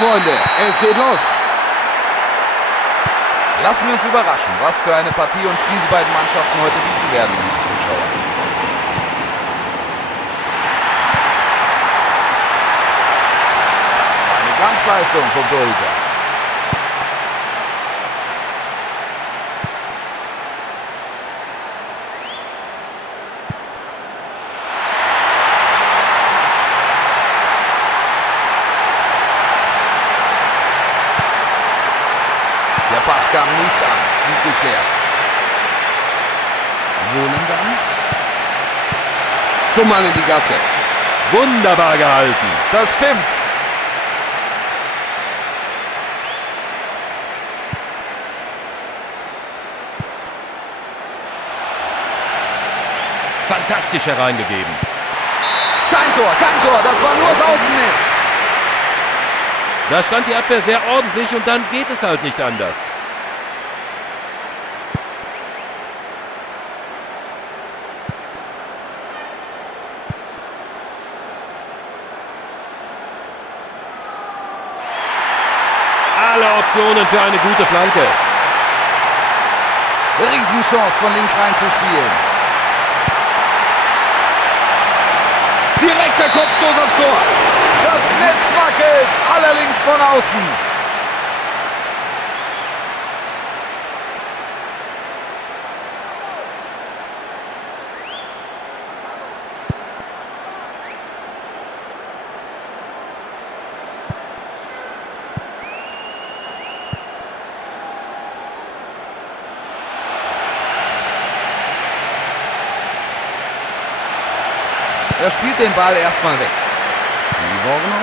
Freunde, es geht los. Lassen wir uns überraschen, was für eine Partie uns diese beiden Mannschaften heute bieten werden, liebe Zuschauer. Das war eine Glanzleistung vom Torhüter. Der Pass kam nicht an. Gut geklärt. Wohnen dann. Zum Mann in die Gasse. Wunderbar gehalten. Das stimmt. Fantastisch hereingegeben. Kein Tor, das war nur das Außennetz. Da stand die Abwehr sehr ordentlich und dann geht es halt nicht anders. Alle Optionen für eine gute Flanke. Riesenchance von links reinzuspielen. Direkter Kopfstoß aufs Tor. Das Netz wackelt, allerdings von außen. Er spielt den Ball erstmal weg. Livorno.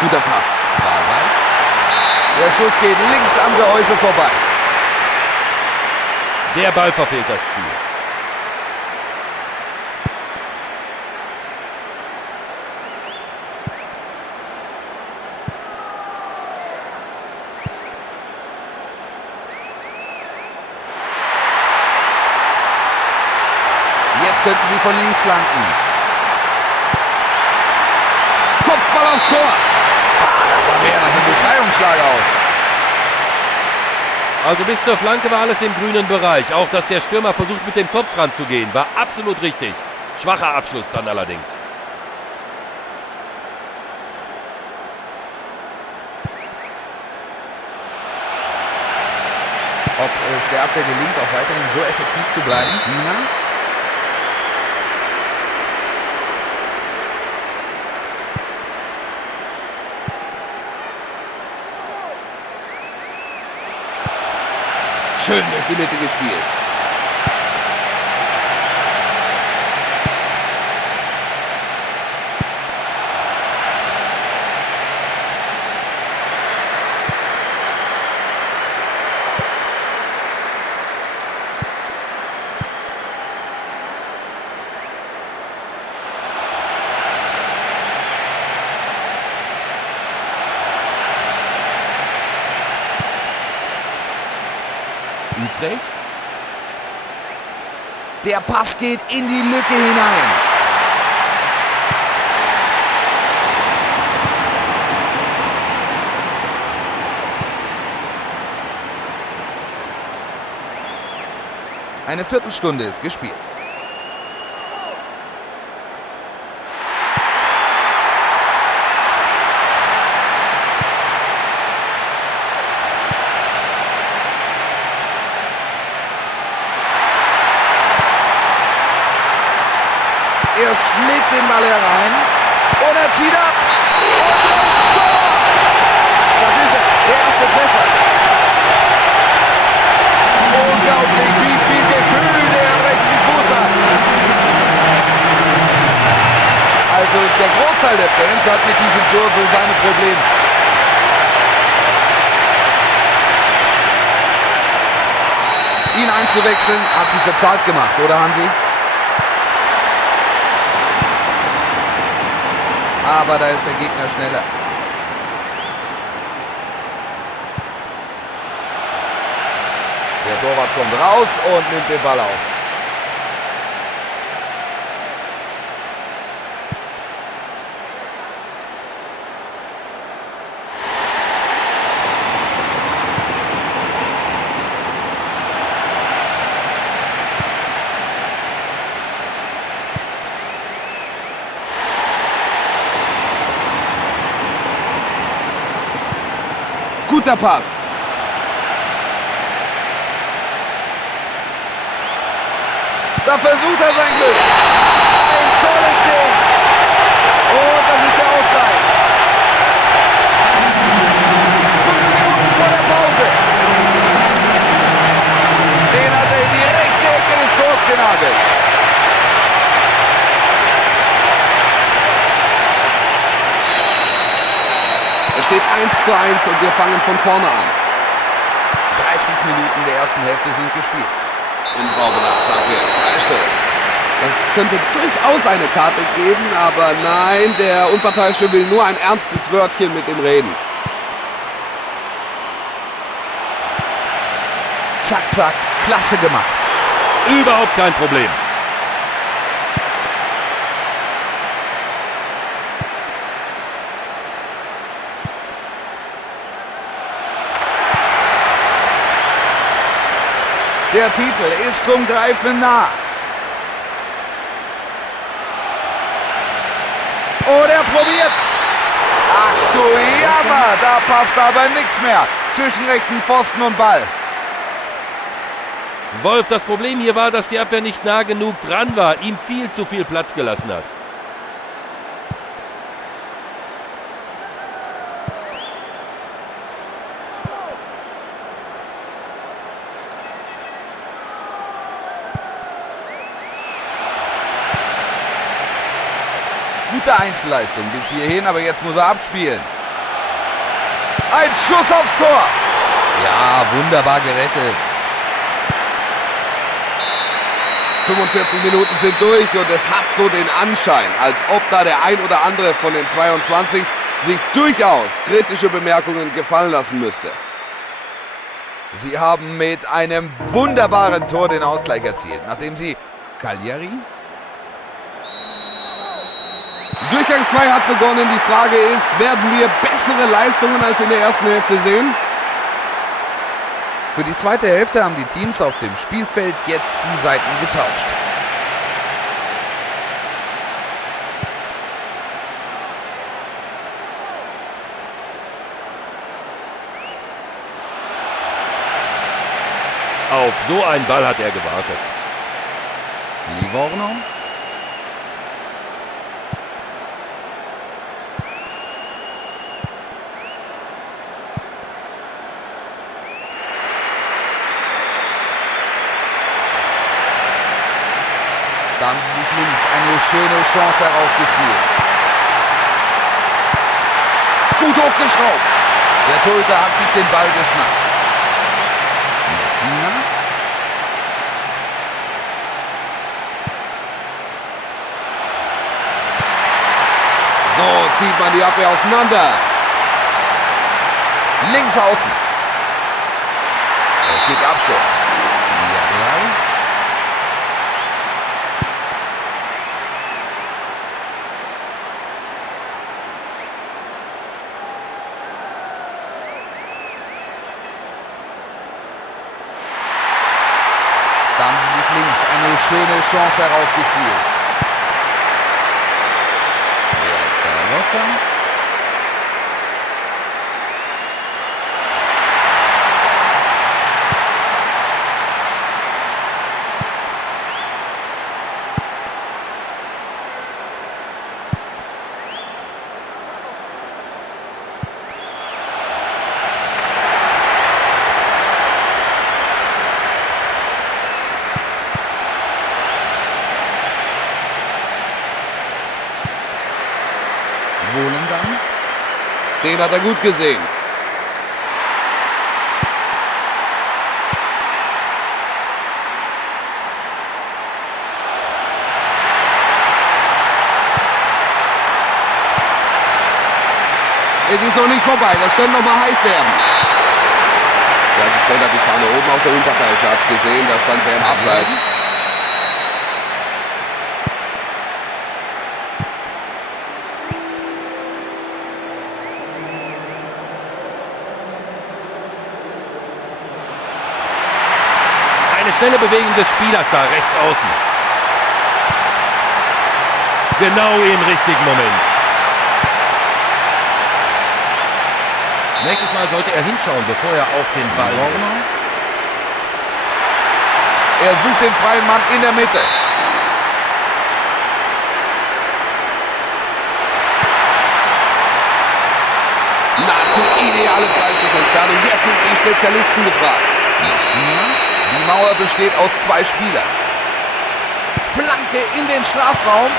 Guter Pass. Der Schuss geht links am Gehäuse vorbei. Der Ball verfehlt das Ziel. Jetzt könnten sie von links flanken. Kopfball aufs Tor. Das sah mehr nach einem Befreiungsschlag aus. Also bis zur Flanke war alles im grünen Bereich. Auch dass der Stürmer versucht mit dem Kopf ranzugehen, war absolut richtig. Schwacher Abschluss dann allerdings. Ob es der Abwehr gelingt, auch weiterhin so effektiv zu bleiben. Sina. Schön durch die Mitte gespielt. Utrecht. Der Pass geht in die Lücke hinein. Eine Viertelstunde ist gespielt. Er schlägt den Ball herein und er zieht ab. Und Tor! Das ist er, der erste Treffer. Unglaublich, wie viel Gefühl der am rechten Fuß hat. Also der Großteil der Fans hat mit diesem Tor so seine Probleme. Ihn einzuwechseln hat sich bezahlt gemacht, oder Hansi? Aber da ist der Gegner schneller. Der Torwart kommt raus und nimmt den Ball auf. Guter Pass. Da versucht er sein Glück. Ein tolles Ding. Und das ist der Ausgleich. 5 Minuten vor der Pause. Den hat er in die rechte Ecke des Tors genagelt. Es steht 1:1 und wir fangen von vorne an. 30 Minuten der ersten Hälfte sind gespielt. Und saubere Attacke, Freistoß. Das könnte durchaus eine Karte geben, aber nein, der Unparteiische will nur ein ernstes Wörtchen mit ihm reden. Zack, zack, klasse gemacht. Überhaupt kein Problem. Der Titel ist zum Greifen nah. Oh, der probiert's. Ach du Jammer, da passt aber nichts mehr zwischen rechten Pfosten und Ball. Wolf, das Problem hier war, dass die Abwehr nicht nah genug dran war, ihm viel zu viel Platz gelassen hat. Gute Einzelleistung bis hierhin, aber jetzt muss er abspielen. Ein Schuss aufs Tor. Ja, wunderbar gerettet. 45 Minuten sind durch und es hat so den Anschein, als ob da der ein oder andere von den 22 sich durchaus kritische Bemerkungen gefallen lassen müsste. Sie haben mit einem wunderbaren Tor den Ausgleich erzielt, nachdem sie Cagliari... Durchgang 2 hat begonnen. Die Frage ist, werden wir bessere Leistungen als in der ersten Hälfte sehen? Für die zweite Hälfte haben die Teams auf dem Spielfeld jetzt die Seiten getauscht. Auf so einen Ball hat er gewartet. Livorno. Da haben sie sich links eine schöne Chance herausgespielt. Gut hochgeschraubt. Der Torhüter hat sich den Ball geschnappt. Messina. So zieht man die Abwehr auseinander. Links außen. Es gibt Abstoß. Villarreal. Da haben sie sich links eine schöne Chance herausgespielt. Zaragoza. Wohlendamm. Den hat er gut gesehen. Es ist noch nicht vorbei, das könnte noch mal heiß werden. Der Assistent hat die Fahne oben auf der Unparteiische, hat es gesehen, da stand wer im Abseits. Eine schnelle Bewegung des Spielers da rechts außen. Genau im richtigen Moment. Nächstes Mal sollte er hinschauen, bevor er auf den Ball drischt. Er sucht den freien Mann in der Mitte. Nahezu ideale Freistoßentfernung. Jetzt sind die Spezialisten gefragt. Die Mauer besteht aus 2 Spielern. Flanke in den Strafraum.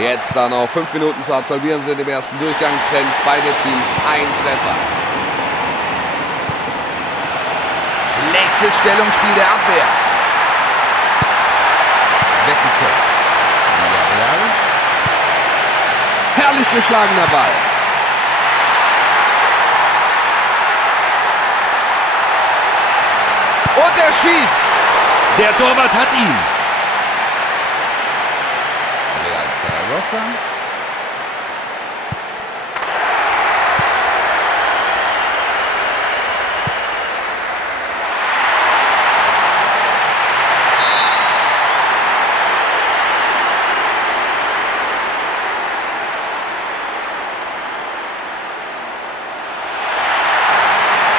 Jetzt da noch 5 Minuten zu absolvieren sind im ersten Durchgang. Trennt beide Teams ein Treffer. Schlechtes Stellungsspiel der Abwehr. Weggeköpft. Herrlich geschlagener Ball. Und er schießt. Der Torwart hat ihn. Real Zaragoza.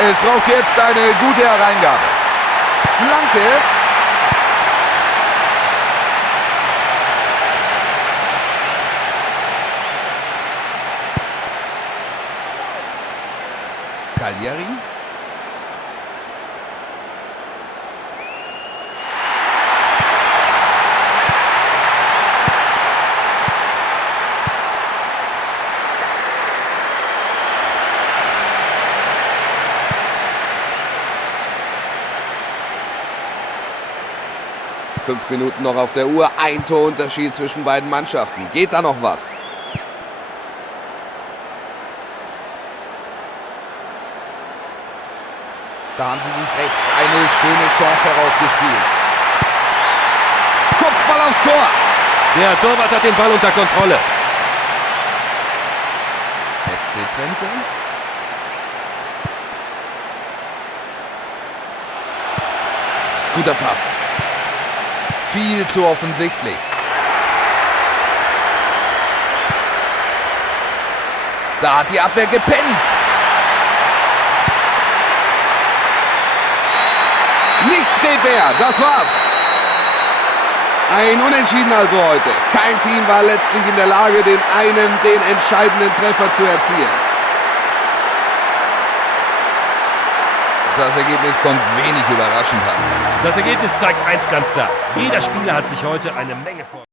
Es braucht jetzt eine gute Hereingabe. Flanke. Cagliari. Fünf Minuten noch auf der Uhr. Ein Torunterschied zwischen beiden Mannschaften. Geht da noch was? Da haben sie sich rechts eine schöne Chance herausgespielt. Kopfball aufs Tor. Der Torwart hat den Ball unter Kontrolle. FC Twente. Guter Pass. Viel zu offensichtlich. Da hat die Abwehr gepennt. Nichts geht mehr. Das war's. Ein Unentschieden also heute. Kein Team war letztlich in der Lage, den entscheidenden Treffer zu erzielen. Das Ergebnis kommt wenig überraschend, Hans. Das Ergebnis zeigt eins ganz klar. Jeder Spieler hat sich heute eine Menge vor.